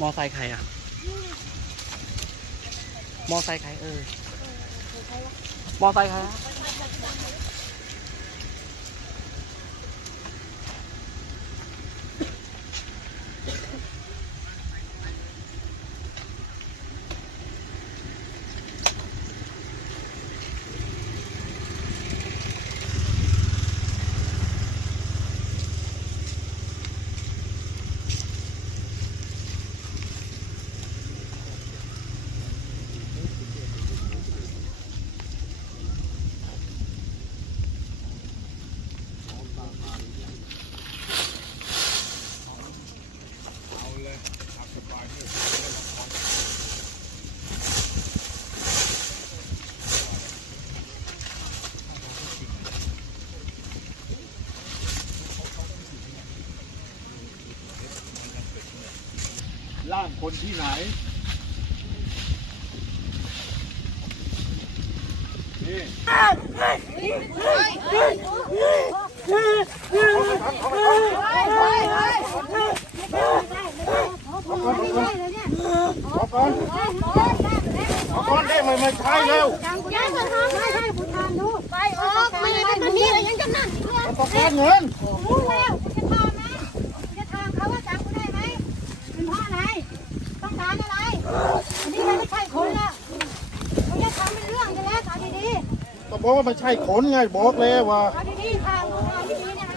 มอไซค์ใครอะ มอไซค์ใครเออ มอไซค์ใคร คนที่ไหน นี่ขอก่อนขอก่อนได้ไหมไม่ใช่แล้วไปออกไม่ได้มันมีอะไรยังจำนั่นขอก่อนเงิน รู้แล้วจะทำนะจะทำเขาว่าจับกูได้ไหมเป็นเพราะอะไร ต้องการ อะไรอันนี้มันไม่ใช่คนละเขาจะทำเป็นเรื่องกันแล้วเอาดีก็บอกว่าไม่ใช่ขนไงบอกแล้วว่า ๆเอาดีๆทางทางดีๆเนี่ย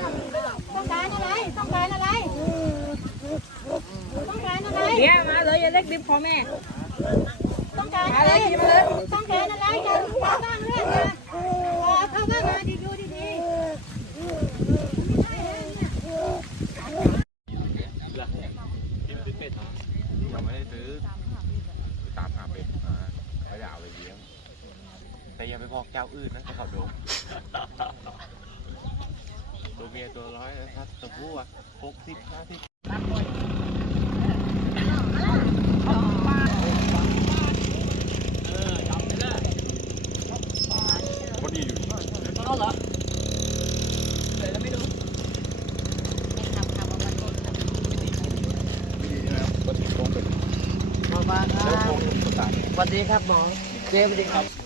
ต้องการอะไร ต้องการอะไร ต้องการอะไร เนี่ยมาเลยอย่าเล็กดิบพอแม่ ต้องการอะไร ต้องการอะไรกันมาบ้างเรื่องนะขอเขาบ้างมาดีดูดีๆ ยังไม่ได้ซื้อตามหาเป็ดมาไม่ได้เอาไปเลี้ยง แต่อย่าไปบอกเจ้าอื่นนะเขาโดนตัวเมียตัวร้อยนะครับตัวผู้อะ หกสิบห้าสิบคนนี้อยู่เอาเหรอนี่นะครับก็ติดตรงเป็นมาบ้านคแล้วรับตรงเป็นสไตล์สวัสดีครับหมอเจ๊สวัสดีครับ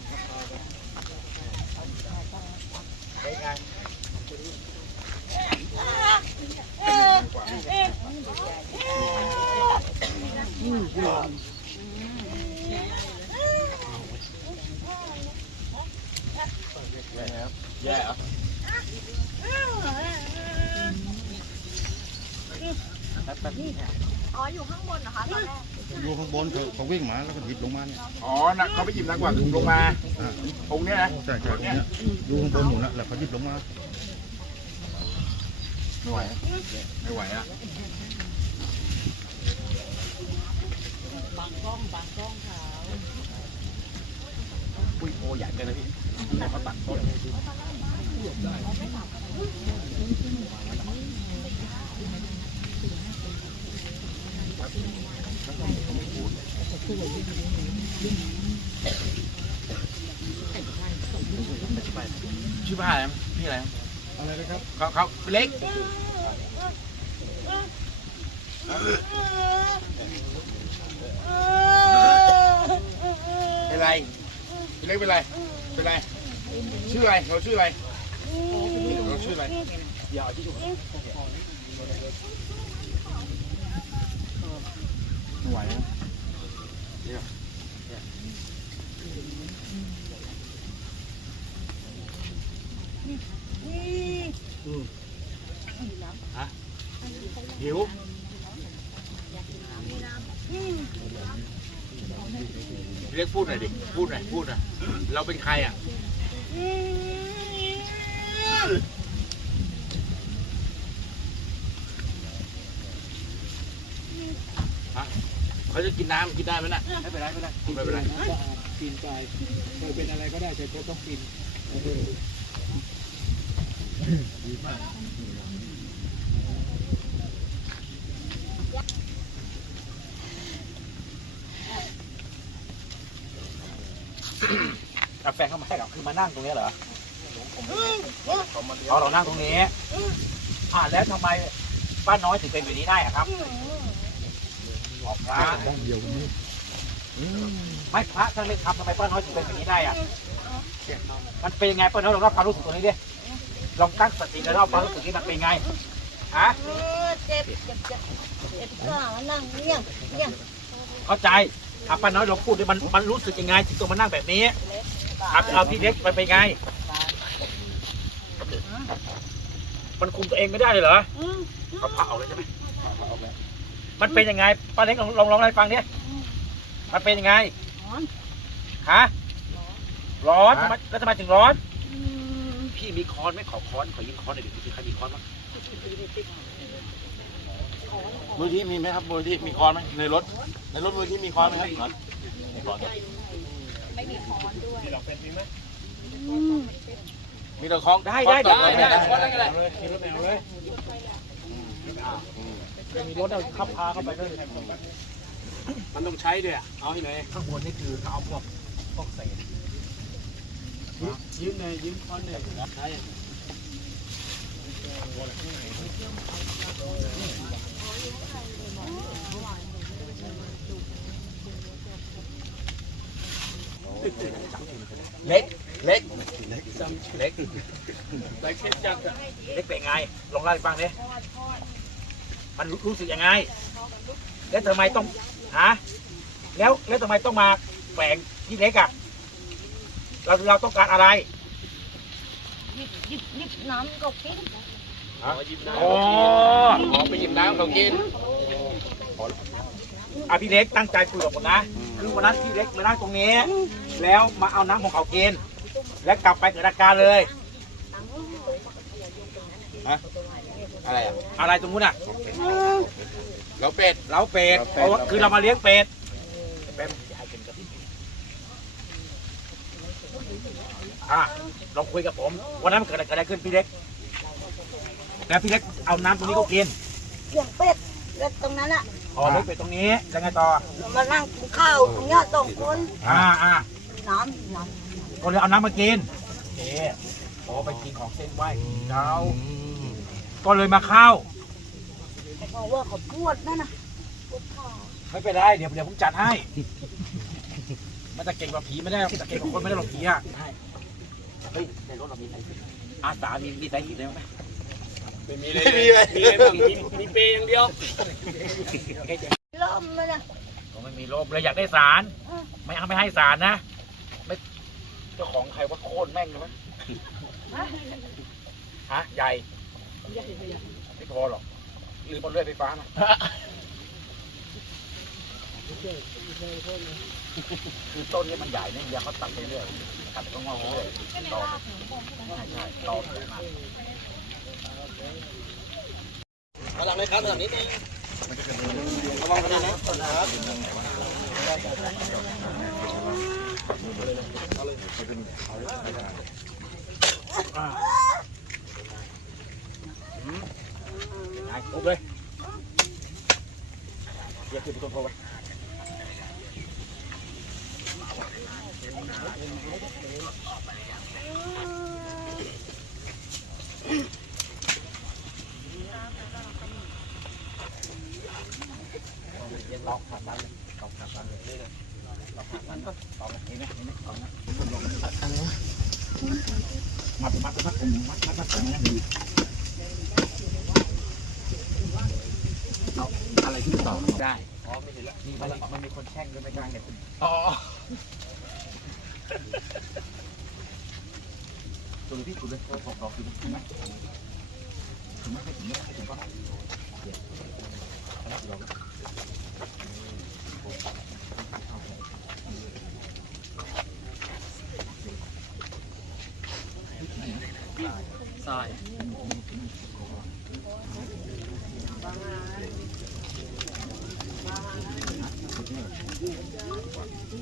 แย่ครับแย่เหรออยู่ข้างบนเขาเขาวิ่งมาแล้วก็หิดลงมาเนี่ยอ๋อนักเขาไปหยิบนักกว่าลงมา อ่าตรงเนี้ยนะ ใช่ใช่ตรงเนี้ยอยู่ข้างบนหมดแล้วแล้วเขาหยิบลงมา ไม่ไหวไม่ไหวอะบางกล้องบางกล้องขาวปุ้ยโอใหญ่กันนะพี่เขาตัดต้น ชื่อบ้าอะไรพี่อะไร อะไรนะครับ เขาเขาเล็กเป็นไรเล็กเป็นไรเป็นไรชื่ออะไรเราชื่ออะไรเราชื่ออะไรไม่ไหวนะ หิวเรียก พูดหน่อยดิ พูดหน่อย พูดหน่อย เราเป็นใครอะ ฮะเขาจะกินน้ำกินได้ไหมน่ะ ไม่เป็นไรไม่เป็นไรไม่เป็นไรกินไปเคยเป็นอะไรก็ได้แต่ก็ต้องกินกาแฟเข้า มาให้เราคือมานั่งตรงนี้เหรอเอาเรานั่งตรงนี้อ่าแล้วทำไมป้าน้อยถึงเป็นแบบนี้ได้อะครับผออกพระไม่พระท่านไม่ทำทำไมป้าน้อยถึงเป็นแบบนี้ได้อะมันเป็นยังไงป้าน้อยลองรับความรู้สึกตัวนี้ดิลองตั้งสติแล้วเล่าความรู้สึกนี้มันเป็นไงฮะเจ็บเจ็บเจ็บเจ็บก็นั่งเงี้ยเงี้ยเข้าใจอะป้าน้อยลองพูดดิมันมันรู้สึกยังไงถึงตัวมันนั่งแบบนี้ ครับเอาพี่เล็กมันเป็นไง มันคุมตัวเองไม่ได้เลยเหรออืมเอาพระออกเลยใช่ไหมมันเป็นยังไงป้าเล็กลองลองลองให้ฟังดิมันเป็นยังไงร้อนฮะร้อนทำไมแล้วทำไมถึงร้อนอืมพี่มีค้อนไหมขอค้อนขอยืมค้อนหน่อยดิพี่ใครมีค้อนบ้างมือที่มีไหมครับมือที่มีคอนไหมในรถในรถมือที่มีคอนไหมครับ มีคอนมีแต่ของได้ได้ได้ได้มีรถเอาขับพาเข้าไปด้วยมันต้องใช้ด้วยเอาให้เลยข้างบนนี่คือเขาเอาพวกพวกเศษยืมเลยยืมค้อนเลยใช้ เล็ก เล็ก เล็กไปเช็ดจักรเล็กเป็นไง ลองเล่าให้ฟังดิมันรู้รู้สึกยังไง แล้วทำไมต้อง ฮะ แล้ว แล้วทำไมต้องมาแฝงพี่เล็กอะ เรา เราต้องการอะไรหยิบหยิบหยิบน้ำก็กินขอยืมน้ำอ๋อขอไปหยิบน้ำเขากินอะพี่เล็กตั้งใจคุยกับผมนะ คือวันนั้นพี่เล็กมานั่งตรงนี้ แล้วมาเอาน้ำของเขากิน และกลับไปเกิดอาการเลยอะไรอะอะไรตรงนู้นอะเราเป็ดเราเป็ดเราเป็ดเพราะว่าเราเป็ดคือเรามาเลี้ยงเป็ดเป็นอะลองคุยกับผม วันนั้นมันเกิดอะไรขึ้นพี่เล็กแล้วพี่เล็กเอาน้ำตรงนี้ก็กินเสียงเป็ดแล้วตรงนั้นอะ อ๋อเล็กเป็ดตรงนี้แล้วไงต่อมานั่งกินข้าวตรงเนี้ยสองคนอ่าอ่าน้ำน้ำก็เลยเอาน้ำมากินโอเคพอไปกินของเส้นไหว้เจ้าก็เลยมาเข้าเพราะว่าเขาปวดนั่นน่ะปวดขาไม่เป็นไรเดี๋ยวเดี๋ยวผมจัดให้ มันจะเก่งกว่าผีไม่ได้หรอกจะเก่งกว่าคนไม่ได้หรอกผีอะเฮ้ยในรถเรามีสายสิญจนอาสามีมีสายสิญจนได้ไหม ไม่มีเลยมีอะไรมีอะไรบ้างมีมีเปย์อย่างเดียวล้มมันน่ะผมไม่มีโรคเลยอยากได้สาร ไม่เอาไม่ให้สารนะ ไม่เจ้าของใครว่าโค่นแม่งเลยวะฮะใหญ่ไม่พอหรอกลืมบนเลื่อยไฟฟ้านะคือต้นนี้มันใหญ่เนี่ยเดี๋ยวเขาตัดไปเรื่อยตัดก็งอกไปเรื่อยต่อใช่ใช่ต่อไปมาก มาหลังเลยครับหลังนิดนึงระวังกันนะนะครับไอ้ปุ๊บเลยเดี๋ยวขึ้นไปต้ นโพไว้ล็อกขาดบ้านเลยล็อกขาดบ้านเลยล็อกขาดบ้านก็ล็อกเห็นไหมเห็นไหมล็อกนะมัดมัดมัดผมมัดมัดมัดผมนะเอาอะไรที่ต่อได้อ๋อไม่เห็นละมีมันมันมีคนแช่งด้วยไม่กล้าเห็นอ๋อ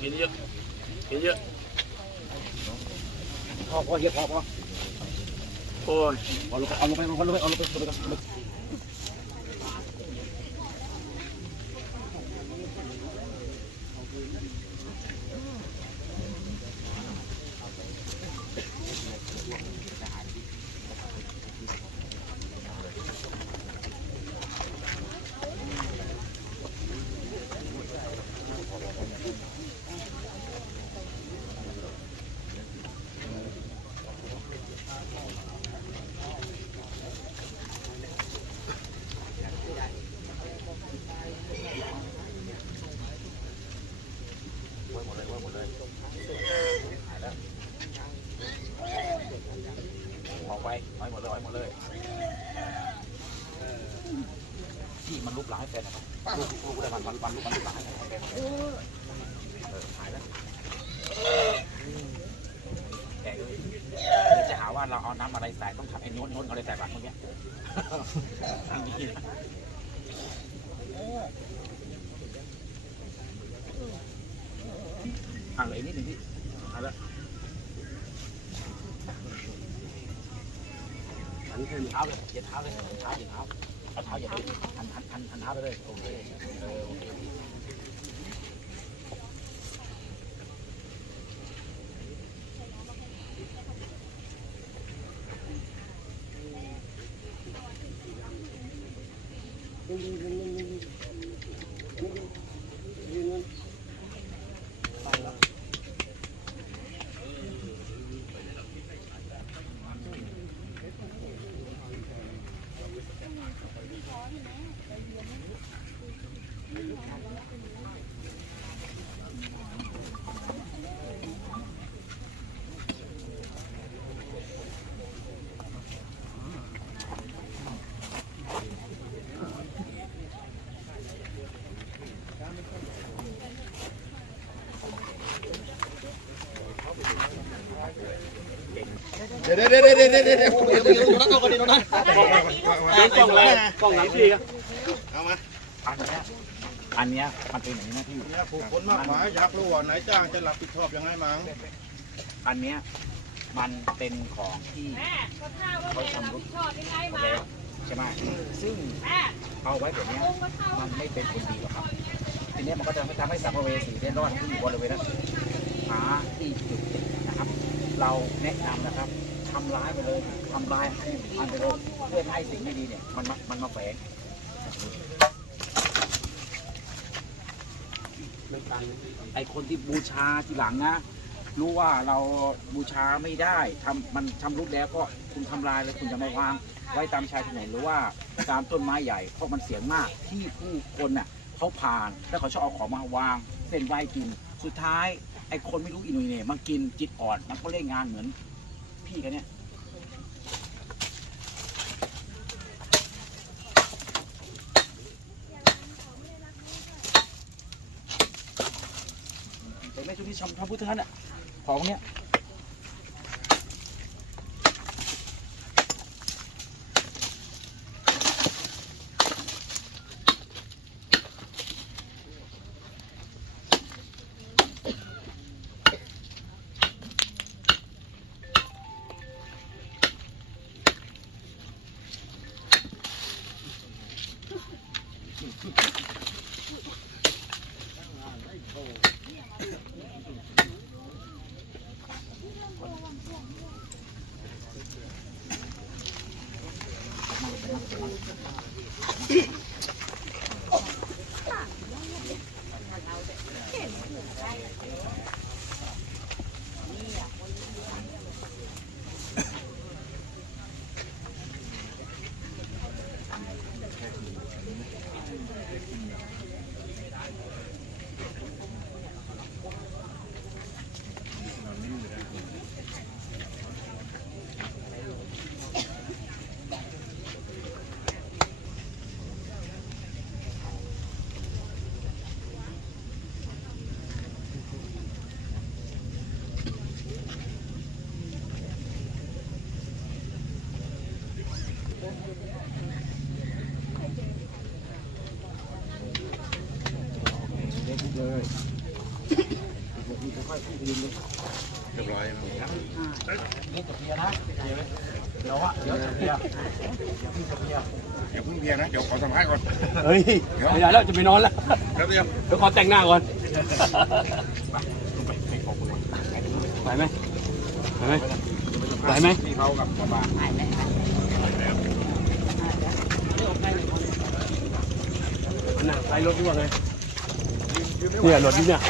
Gilyo. Gilyo. Ako, hiyak ako. Oy. Ano pa, ano pa, ano pa, ano pa, ano pa, ano pa, ไปไว้หมดเลยไว้หมดเลยที่มันลุกหลายแฟนนะครับลูกลูกได้มันมันมันลุกมันลุกหลายแฟนเออหายแล้วแต่เดี๋ยจะหาว่าเราเอาน้ำอะไรใส่ต้องทำไอ้น้นน้นอาอะไรใส่บัตรเมื่อกี้ห่างเลยนิดหนึ่งพี่เอาละ เท้าเลยเหยียดเท้าเลยเท้าเหยียดเท้าเอาเท้าเหยียดเลยหันหันหันหันเท้าไปเลยโอเค เออโอเคเดี๋ยวเดี๋ยวเดี๋ยวเดี๋ยวเดี๋ยวเดี๋ยวเดี๋ยวเดี๋ยวตรงนั้นตรงนั้นตรงนั้นกล้องอะไรกล้องหลังพี่ครับเอามาอันเนี้ยอันเนี้ยมันเป็นอย่างนี้นะพี่เนี่ยผูกคนมากมายอยากรู้ว่าไหนจ้างจะรับผิดชอบยังไงมั้งอันเนี้ยมันเป็นของที่แม่ก็ท่าว่าแม่รับผิดชอบยังไงหมดมาแล้วใช่ไหมซึ่งเอาไว้แบบเนี้ยลุงก็ท่ามันไม่เป็นคนดีหรอกครับทีเนี้ยมันก็จะทำให้สัมภเวสีเล่นรอดที่บริเวณนั้นหาที่จุดเด่นะครับเราแนะนำนะครับ ทำร้ายไปเลยทำร้ายให้มันไปเลยเพื่อให้สิ่งไม่ดีเนี่ยมันมามันมาแฝงไอคนที่บูชาทีหลังนะรู้ว่าเราบูชาไม่ได้ทำมันทำรุดแล้วก็คุณทำลายเลยคุณจะมาวางไว้ตามชายถนนหรือว่าตามต้นไม้ใหญ่เพราะมันเสียงมากที่ผู้คนน่ะเขาผ่านแล้วเขาชอบเอาของมาวางเส้นไหวกิน สุดท้ายไอ้คนไม่รู้อินุยเนี่ยมากินจิตอ่อนมันก็เล่นงานเหมือน พี่กันเนี่ยแต่ไม่ช่วงนี้ชมพระพุทธท่านอะของเนี้ย เลยเรียบร้อยนี่จะเพียนะเดี๋ยวอะเดี๋ยวจะเพียเดี๋ยวพี่จะเพียเดี๋ยวพึ่งเพียนะ เดี๋ยวขอสัมภาษณ์ก่อน เฮ้ยไม่ได้แล้วจะไปนอนแล้วเดี๋ยวเดี๋ยวขอแต่งหน้าก่อนไปไหมไปไหมไปไหมที่เขากับกระบะไปไหมไปรถด้วยเลย เนี่ยรถนี่เนี่ย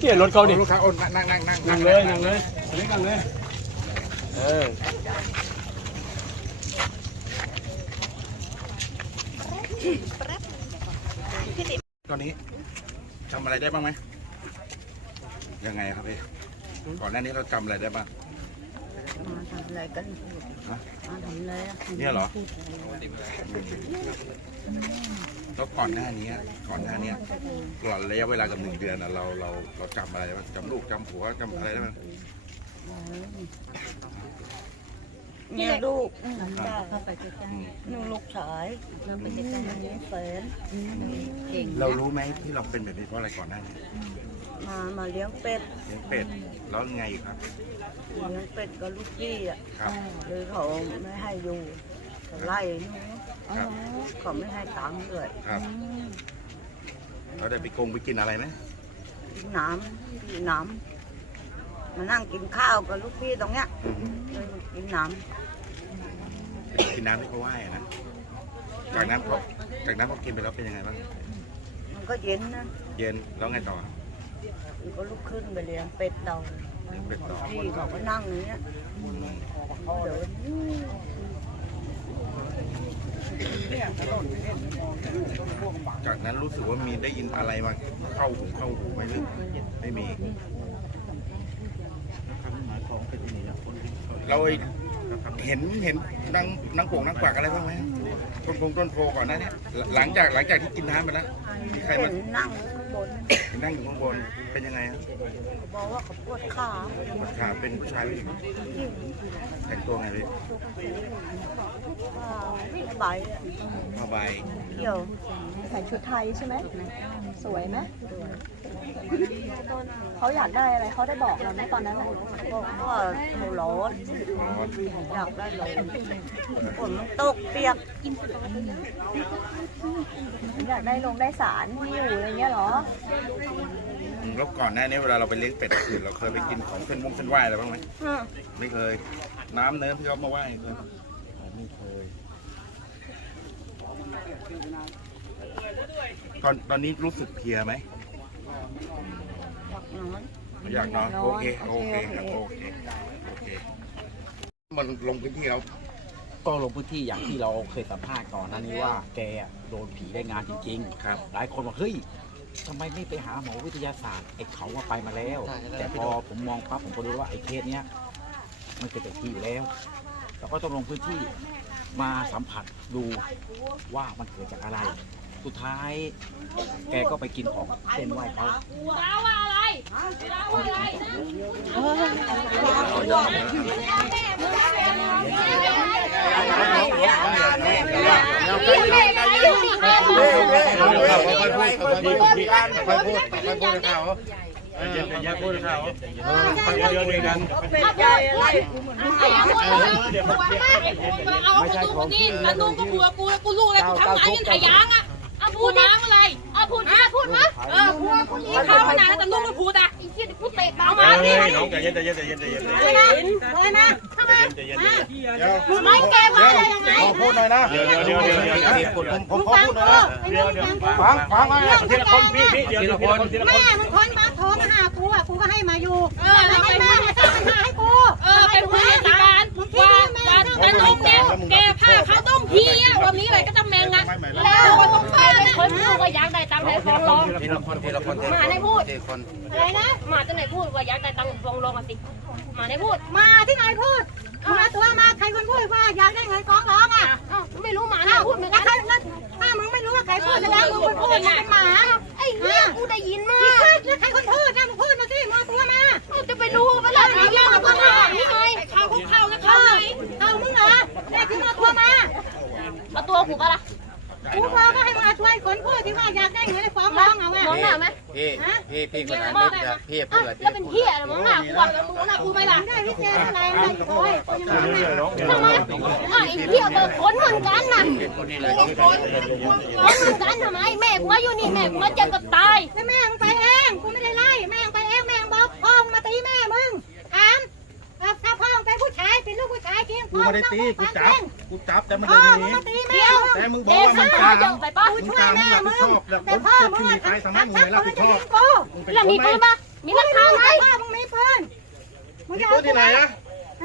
เนี่ยรถเขาเนี่ยลูกค้าโอนนั่งนั่งนั่งนั่งเลยนั่งเลยอันนี้นั่งเลยเออตอนนี้จำอะไรได้บ้างไหมยังไงครับพี่ก่อนหน้านี้เราจำอะไรได้บ้างมาทำอะไรกันฮะมาทำอะไรอะเนี่ยเหรอ แล้วก่อนหน้านี้ก่อนหน้านี้ตลอดระยะเวลากับหนึ่งเดือนอะเราเราเราจำอะไรได้บ้างจำลูกจำผัวจำอะไรได้บ้างเนี่ยลูกเข้าไปใกล้ๆนี่ลูกชายเข้าไปใกล้ๆนี่แฟนเก่งเรารู้ไหมที่เราเป็นแบบนี้เพราะอะไรก่อนหน้านี้มามาเลี้ยงเป็ดเลี้ยงเป็ดแล้วไงอีกครับเลี้ยงเป็ดกับลูกพี่อะครับเลยเขาไม่ให้อยู่เขา ไล่หนูครับเขาไม่ให้ตังค์ด้วยครับเราได้ไปโกงไปกินอะไรไหมกินน้ำกินน้ำมานั่งกินข้าวกับลูกพี่ตรงเนี้ยอือฮึเลยมากินน้กินน้ำที่เขาไหว้อะนะจากนั้นพอจากนั้นพอกินไปแล้วเป็นยังไงบ้างำมันก็เย็นนะเย็นแล้วไงต่อ มันก็ลุกขึ้นไปเลี้ยงเป็ดเราเลี้ยงเป็ดต่อ พี่เขาก็นั่งอย่างเนี้ยเดิน จากนั้นรู้สึกว่ามีได้ยินอะไรมาเข้าหูเข้าหูไหมหรือไม่มีเราเห็นเห็นนางนางโป่งนางกวักอะไรบ้างไหมต้นพงต้นโพก่อนหน้านี้หลังจากหลังจากที่กินน้ำไปแล้ว มีใครเห็มานนั่งข้างบนนั่งอยู่ข้างบน เป็นยังไงฮะบอกว่าเขาปวดขาขาเป็นผู้ชายผู้หญิงแต่งตัวไงพี่ขาใบอะผ้าใบเที่ยวใส่ชุดไทยใช่ไหมสวยไหมเขาอยากได้อะไรเขาได้บอกเราไหมตอนนั้นน่ะบอกว่าเขาร้อนอ๋ออยากได้ลมฝนมันตกเปียกอยากได้ลงได้สารที่อยู่อะไรเงี้ยเหรอแล้วก่อนหน้านี้เวลาเราไปเลี้ยงเป็ดอื่นเราเคยไปกินของเส้นวงเส้นไหวอะไรบ้างไหมอืมไม่เคย น้ำเนิ้มที่เขามาไหว้เคยอ๋อไม่เคยตอนตอนนี้รู้สึกเพลียไหมอยากนอนอยากนอนโอเคโอเคครับโอเคโอเคมันลงพื้นที่เขา ก็ลงพื้นที่อย่างที่เราเคยสัมภาษณ์ก่อนหนั้นนี้ว่าแกอะโดนผีได้งานจริงครับๆหลายคนบอกเฮ้ยทำไมไม่ไปหาหมอวิทยาศาสตร์ไอ้เขาว่าไปมาแล้ว แต่พอผมมองปั๊บผมก็รู้ว่าไอ้เคสเนี้ยมันเกิดจากที่อยู่แล้วเราก็ต้องลงพื้นที่มาสัมผัสดูว่ามันเกิดจากอะไร สุดท้าย แกก็ไปกินของเส้นไหว้เขาดาว่าอะไรดาว่าอะไรอย่าพูดเขาเป็ดใหญ่อะไรไม่ใช่ของที่ตะนุ่งก็บัวกูกูรู้เลยกูทำงายันขยางอะเอา พูดน้ำอะไรเอาพูดมาพูดมาเออพูดพูดข้าวขนาดนั้นตะนุ่งก็พูดอะไอ้ที่พูดเตะเบามาดิน้องใจเย็นใจเย็นใจเย็นใจเย็นใจเลยนะเลยนะเย็นเดี๋ยวไม่แกว่าอะไรยังไงขอพูดหน่อยนะเดี๋ยวเดี๋ยวเดี๋ยวเดี๋ยวเดี๋ยวผมผมขอพูดหน่อยนะเดี๋ยวเดี๋ยวฟังฟังไว้ทีละคนพี่พี่เดี๋ยวทีละคนทีละคแม่นมึงคนมาโทรมาหากูอะกูก็ให้มาอยู่เออแล้แล้ววให้ไปแม่พูดมาสร้างปัญหาให้กูเออเป็นผู้จัดการว่าว่าตะนุ่งเนี่ยแกผ้าเขาต้องพีอะวันนี้อะไรก็จะแมงอะแล้วก็ต้องผ้าเนี่ยคนพูดว่าอยากได้ตังค์ให้ฟ้องร้องทีละคนทีละคนมาไหนพูดทีละคนอะไรนะมาจากไหนพูดว่าอยากได้ตังค์ฟ้องร้องอะสิมาไหนพูดมาที่ไหนพูด มาตัวมาใครคนพูดว่าอยากได้เงินกองร้องอะอ้าวไม่รู้หมาไหนพูดเหมือนแล้วกันใครแล้วถ้ามึงไม่รู้ว่าใครพูดแสดงมึงคนพูดมึงเป็นหมาไอ้เนี่ยกูได้ยินมาพี่พูดแล้วใครคนพูดนะมึงพูดมาสิมาตัวมาจะไปรู้เวลาที่ยากกับเขานี่ไงเขาเข้าแล้วเข้าไหนเอามึงเหรอได้ที่มาตัวมาเอาตัวกูปะล่ะกูบอกก็ให้มา ช่วยคนพูดที่ว่าอยากได้เงินเลยฟ้องร้องเอาไงมองหน้าไหมพี่พี่พี่คนนั้นนี่จะพี่พูอ้าดวอะไรแล้วเป็นเหี้ยอะไรมองหน้ากูอะมองหน้ากูไหมล่ะได้พิเศษอะไรได้โอ้ยคนยังไม่ได้ทำไมอ้าวไอ้เหี้ยเบิกขนเหมือนกันน่ะคนนี้เลยขนเหมือนกันทำไมแม่กูมาอยู่นี่แม่กูมาเจอกับตายแล้วแม่มึงไป กผู้ชายจริงกูไม่ได้ตีกูจับกูจับแต่มันพ่เดิอนหมึงนีมาตีแม่มึงแต่มึงบอเด็กกว่าข้ามันวกลางจะไปป้ากูช่วยแม่มึงแต่พ่อมึงอะทำทำทำปืนจะยิงกูแล้วมีปืนปะมีหลักฐานไหมพ่อมึงมีปืนมึงจะปืเอานที่ไหนอะ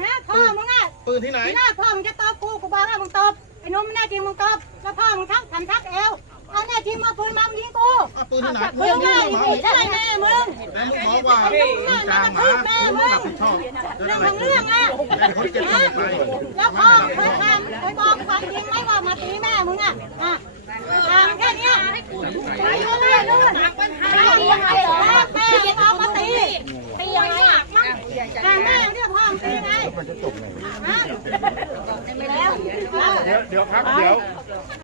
ฮะพ่อมึงอะปืนที่ไหนทีแรกพ่อมึงจะตบกูกูบอกให้มึงตบไอ้นมมันแน่จริงมึงตบแล้วพ่อมึงทักทำทักเอว เอาแน่จริงมาปืนมามึงยิงกูอะปืนที่ไหนมึงแน่ยิงใช่แม่มึงแต่มึงบอกว่ามึงกลางหมามึงรับผิดชอบเรื่องของเรื่องอะแต่คนเจ็บตัวไปแล้วพ่อเคยทำเคยบอกความจริงไหมว่ามาตีแม่มึงอะอะทำแค่เนี้ยไปเรื่อยๆนู่นตียังไงเหรอแม่มึงเอามาตีตียังไงอะทางแม่เนี่ยพ่อมึงตีไงฮะเดี๋ยวเดี๋ยวครับเดี๋ยว